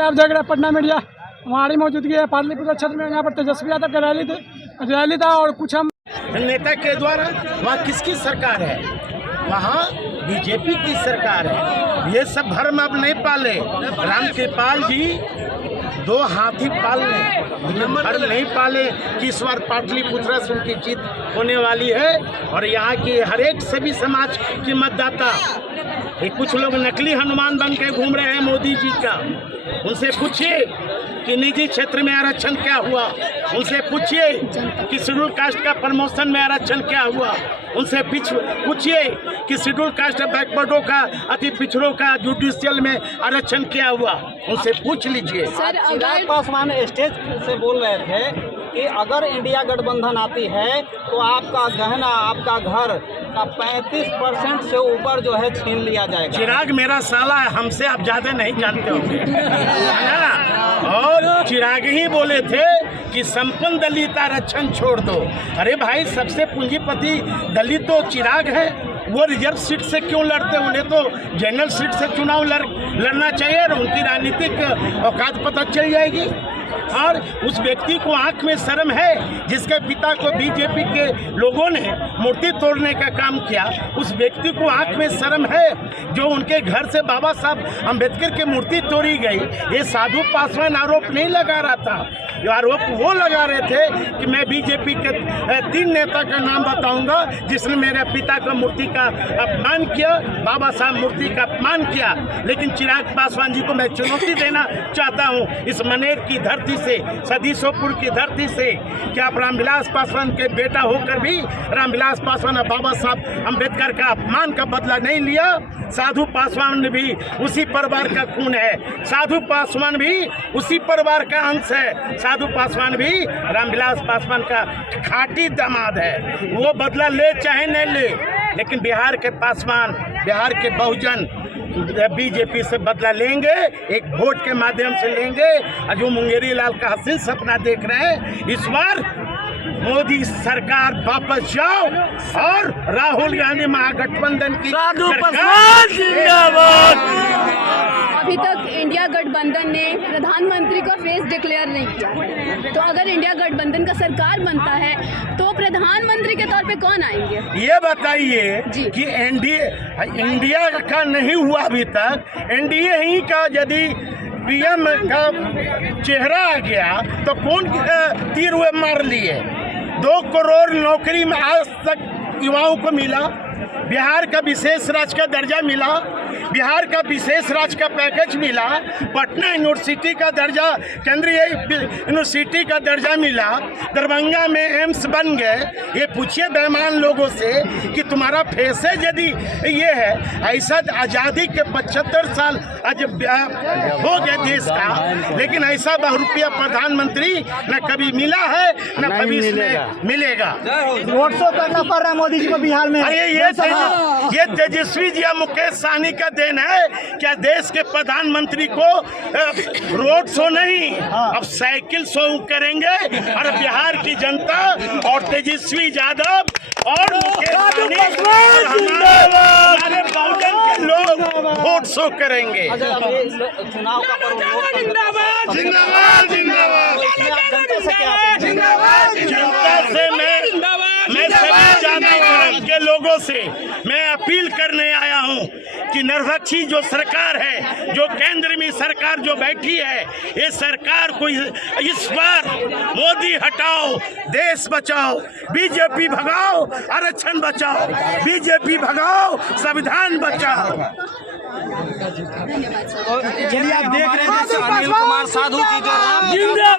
आप देख रहे हैं पटना मीडिया, हमारी मौजूदगी है पाटलिपुत्र क्षेत्र में। यहाँ पर तेजस्वी यादव का रैली था और कुछ हम नेता के द्वारा वहाँ किसकी सरकार है? वहाँ बीजेपी की सरकार है। ये सब भरम अब नहीं पाले। रामकृपाल जी 2 हाथी पाल ले, भरम नहीं पाले कि इस बार पाटलिपुत्र से उनकी जीत होने वाली है। और यहाँ की हर एक सभी समाज की मतदाता, ये कुछ लोग नकली हनुमान बन के घूम रहे हैं मोदी जी का। उनसे पूछिए कि निजी क्षेत्र में आरक्षण क्या हुआ, उनसे पूछिए कि शेड्यूल कास्ट का प्रमोशन में आरक्षण क्या हुआ, उनसे पूछिए कि शेड्यूल कास्ट बैकवर्डों का, अति पिछड़ों का जुडिशियल में आरक्षण क्या हुआ, उनसे पूछ लीजिए। चिराग पासवान स्टेज से बोल रहे थे कि अगर इंडिया गठबंधन आती है तो आपका गहना, आपका घर का 35% से ऊपर जो है छीन लिया जाएगा। चिराग मेरा साला है, हमसे आप ज्यादा नहीं जानते होंगे। और चिराग ही बोले थे कि संपन्न दलित आरक्षण छोड़ दो। अरे भाई, सबसे पूंजीपति दलित तो चिराग है, वो रिजर्व सीट से क्यों लड़ते? उन्हें तो जनरल सीट से चुनाव लड़ना चाहिए और उनकी राजनीतिक औकात पता चल जाएगी। और उस व्यक्ति को आंख में शर्म है जिसके पिता को बीजेपी के लोगों ने मूर्ति तोड़ने का काम किया। उस व्यक्ति को आंख में शर्म है जो उनके घर से बाबा साहब अंबेडकर की मूर्ति तोड़ी गई। ये साधु पासवान आरोप नहीं लगा रहा था, जो आरोप वो लगा रहे थे कि मैं बीजेपी के 3 नेता का नाम बताऊंगा जिसने मेरे पिता का मूर्ति का अपमान किया, बाबा साहब मूर्ति का अपमान किया। लेकिन चिराग पासवान जी को मैं चुनौती देना चाहता हूं, इस मनेर की धरती से, सदीसोपुर की धरती से, क्या आप रामविलास पासवान के बेटा होकर भी रामविलास पासवान और बाबा साहब अंबेडकर का अपमान का बदला नहीं लिया? साधु पासवान भी उसी परिवार का खून है, साधु पासवान भी उसी परिवार का अंश है, साधु पासवान भी रामविलास पासवान का खाटी दामाद है। वो बदला ले चाहे नहीं ले, लेकिन बिहार के पासवान, बिहार के बहुजन बीजेपी से बदला लेंगे, एक वोट के माध्यम से लेंगे। और जो मुंगेरी लाल का हसीन सपना देख रहे हैं, इस बार मोदी सरकार वापस जाओ और राहुल गांधी महागठबंधन की सरकार जिंदाबाद। अभी तक इंडिया गठबंधन ने प्रधानमंत्री का फेस डिक्लेयर नहीं किया, तो अगर इंडिया गठबंधन का सरकार बनता है तो प्रधानमंत्री के तौर पे कौन आएंगे? ये बताइए कि इंडिया का नहीं हुआ अभी तक, एनडीए ही का यदि पीएम का चेहरा आ गया तो कौन तीर हुए मार लिए? 2 करोड़ नौकरी में आज तक युवाओं को मिला, बिहार का विशेष राज्य का दर्जा मिला, बिहार का विशेष राज्य का पैकेज मिला, पटना यूनिवर्सिटी का दर्जा, केंद्रीय यूनिवर्सिटी का दर्जा मिला, दरभंगा में एम्स बन गए। ये पूछिए बेईमान लोगों से कि तुम्हारा फेसेज यदि ये है, ऐसा आज़ादी के 75 साल आज हो गए देश का, लेकिन ऐसा बहुरूपिया प्रधानमंत्री न कभी मिला है न कभी इसमें मिलेगा। वोट शो करना पड़ रहा है मोदी जी को बिहार में। अरे ये तेजस्वी जी या मुकेश सहनी का देन है क्या? देश के प्रधानमंत्री को रोड शो नहीं, अब साइकिल शो करेंगे और बिहार की जनता और तेजस्वी यादव और मुकेश सहनी हमारे बहुजन के लोग वोट शो करेंगे। चुनाव का जिंदाबाद जिंदाबाद जिंदाबाद। जनता से मैं सभी जाति वर्ग के लोगों से मैं अपील करने आया हूं कि निर्वाची जो सरकार है, जो केंद्र में सरकार जो बैठी है, ये सरकार को इस बार मोदी हटाओ, देश बचाओ, बीजेपी भगाओ, आरक्षण बचाओ, बीजेपी भगाओ, संविधान बचाओ। चलिए आप देख रहे हैं अनिल कुमार साधु जी जो